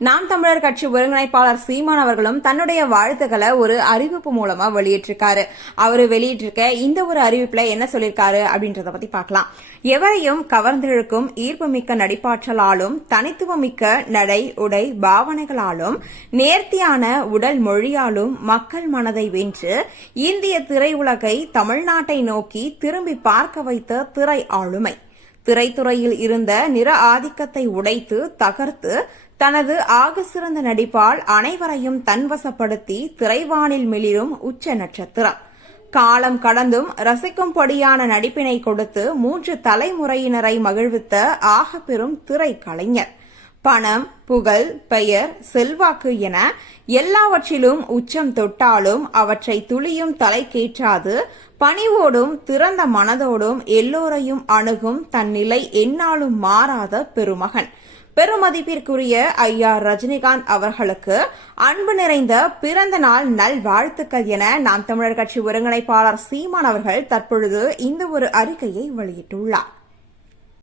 நாம் தமிழர் கட்சி ஒருங்கிணைப்பாளர் சீமான் அவர்களும் தன்னுடைய வாழ்த்துக்களை ஒரு அறிவிப்பு மூலமா வெளியிட்டிருக்காரு. அவரு வெளியிட்டிருக்க இந்த ஒரு அறிவிப்புல என்ன சொல்லியிருக்காரு அப்படின்றத பத்தி பார்க்கலாம். எவரையும் கவர்ந்திழுக்கும் ஈர்ப்புமிக்க நடிப்பாற்றலாலும் தனித்துவமிக்க நடை உடை பாவனைகளாலும் நேர்த்தியான உடல் மொழியாலும் மக்கள் மனதை வென்று இந்திய திரையுலகை தமிழ்நாட்டை நோக்கி திரும்பி பார்க்க வைத்த திரை ஆளுமை. திரைத்துறையில் இருந்த நிற ஆதிக்கத்தை உடைத்து தகர்த்து தனது ஆக சிறந்த நடிப்பால் அனைவரையும் தன்வசப்படுத்தி திரைவானில் மிளிரும் உச்ச நட்சத்திரம். காலம் கடந்தும் ரசிக்கும்படியான நடிப்பினை கொடுத்து மூன்று தலைமுறையினரை மகிழ்வித்த ஆக பெரும் திரை கலைஞர் பணம் புகழ் பெயர் செல்வாக்கு என எல்லாவற்றிலும் உச்சம் தொட்டாலும் அவற்றை துளியும் தலைக்கேற்றாது. பணிவோடும் திறந்த மனதோடும் எல்லோரையும் அணுகும் தன் நிலை எந்நாளும் மாறாத பெருமகன். பெருமதிப்பிற்குரிய ஐயா ரஜினிகாந்த் அவர்களுக்கு அன்பு நிறைந்த பிறந்த நாள் நல்வாழ்த்துக்கள் என நாம் தமிழர் கட்சி ஒருங்கிணைப்பாளர் சீமான் அவர்கள் தற்பொழுது இந்த ஒரு அறிக்கையை வெளியிட்டுள்ளார்.